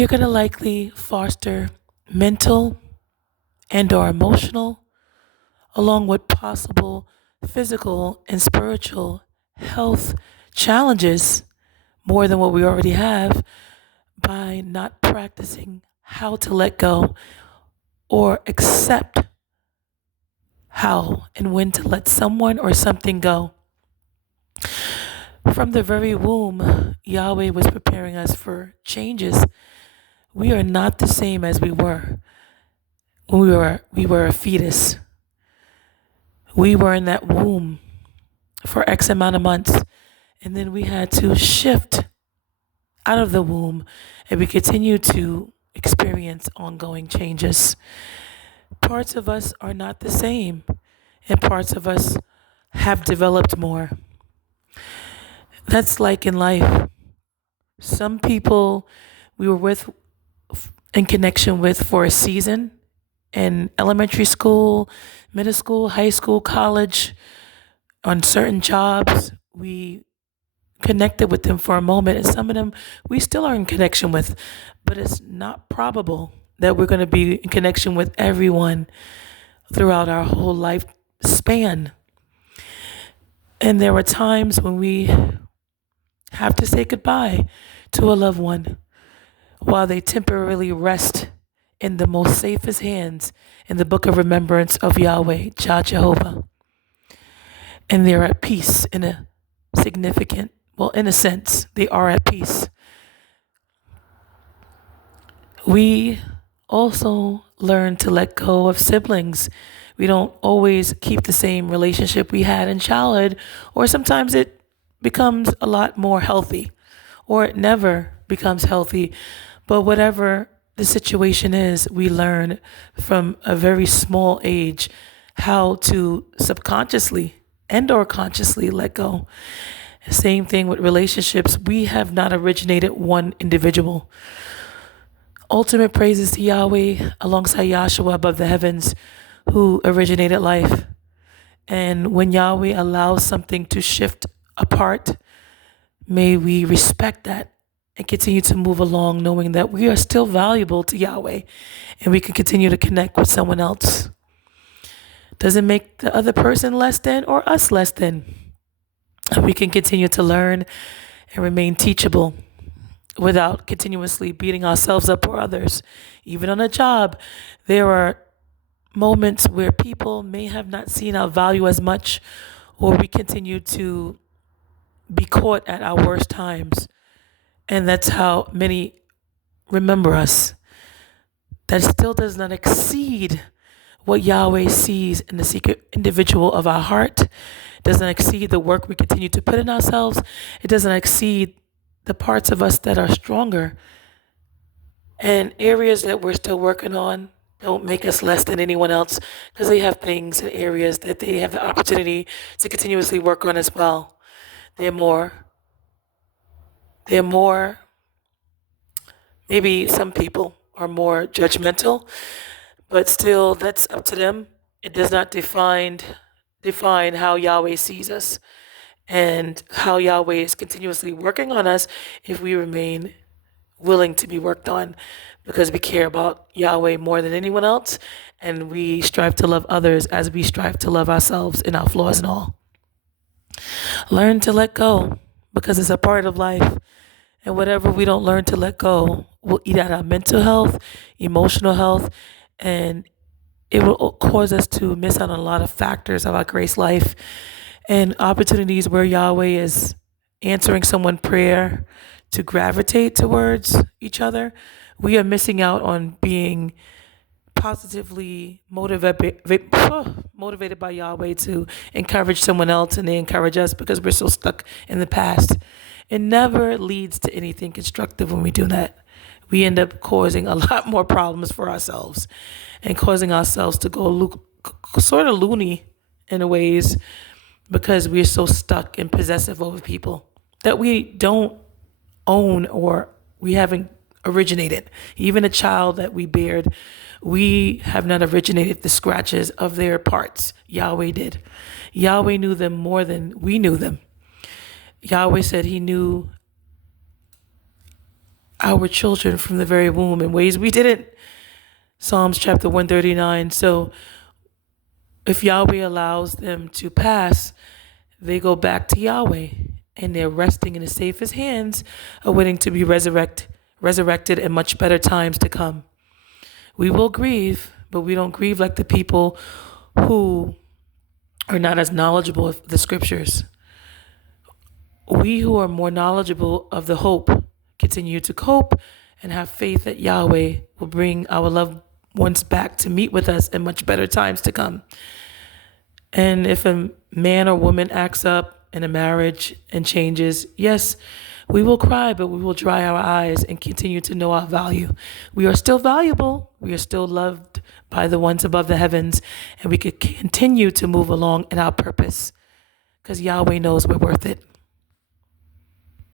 you're going to likely foster mental and or emotional, along with possible physical and spiritual health challenges more than what we already have by not practicing how to let go or accept how and when to let someone or something go. From the very womb, Yahweh was preparing us for changes. We are not the same as we were when we were a fetus. We were in that womb for X amount of months, and then we had to shift out of the womb, and we continue to experience ongoing changes. Parts of us are not the same, and parts of us have developed more. That's like in life. Some people we were with in connection with for a season in elementary school, middle school, high school, college, on certain jobs. We connected with them for a moment, and some of them we still are in connection with, but it's not probable that we're going to be in connection with everyone throughout our whole life span. And there are times when we have to say goodbye to a loved one while they temporarily rest in the most safest hands in the book of remembrance of Yahweh, Jah Jehovah. And they're at peace in a significant, well, in a sense, they are at peace. We also learn to let go of siblings. We don't always keep the same relationship we had in childhood, or sometimes it becomes a lot more healthy, or it never becomes healthy. But whatever the situation is, we learn from a very small age how to subconsciously and or consciously let go. Same thing with relationships. We have not originated one individual. Ultimate praises to Yahweh alongside Yahshua above the heavens, who originated life. And when Yahweh allows something to shift apart, may we respect that and continue to move along knowing that we are still valuable to Yahweh and we can continue to connect with someone else. Doesn't make the other person less than or us less than. And we can continue to learn and remain teachable without continuously beating ourselves up or others. Even on a job, there are moments where people may have not seen our value as much, or we continue to be caught at our worst times. And that's how many remember us. That still does not exceed what Yahweh sees in the secret individual of our heart. It doesn't exceed the work we continue to put in ourselves. It doesn't exceed the parts of us that are stronger. And areas that we're still working on don't make us less than anyone else, because they have things and areas that they have the opportunity to continuously work on as well. They're more, maybe some people are more judgmental, but still that's up to them. It does not define how Yahweh sees us and how Yahweh is continuously working on us if we remain willing to be worked on, because we care about Yahweh more than anyone else, and we strive to love others as we strive to love ourselves in our flaws and all. Learn to let go, because it's a part of life, and whatever we don't learn to let go will eat at our mental health, emotional health, and it will cause us to miss out on a lot of factors of our grace life and opportunities where Yahweh is answering someone's prayer to gravitate towards each other. We are missing out on being positively motivated by Yahweh to encourage someone else, and they encourage us because we're so stuck in the past. It never leads to anything constructive when we do that. We end up causing a lot more problems for ourselves and causing ourselves to go sort of loony in a ways, because we're so stuck and possessive over people that we don't own or we haven't originated. Even a child that we bared, we have not originated the scratches of their parts. Yahweh did. Yahweh knew them more than we knew them. Yahweh said he knew our children from the very womb in ways we didn't. Psalms chapter 139. So if Yahweh allows them to pass, they go back to Yahweh and they're resting in the safest hands, awaiting to be resurrected in much better times to come. We will grieve, but we don't grieve like the people who are not as knowledgeable of the scriptures. We who are more knowledgeable of the hope continue to cope and have faith that Yahweh will bring our loved ones back to meet with us in much better times to come. And if a man or woman acts up in a marriage and changes, yes, we will cry, but we will dry our eyes and continue to know our value. We are still valuable. We are still loved by the ones above the heavens, and we could continue to move along in our purpose because Yahweh knows we're worth it.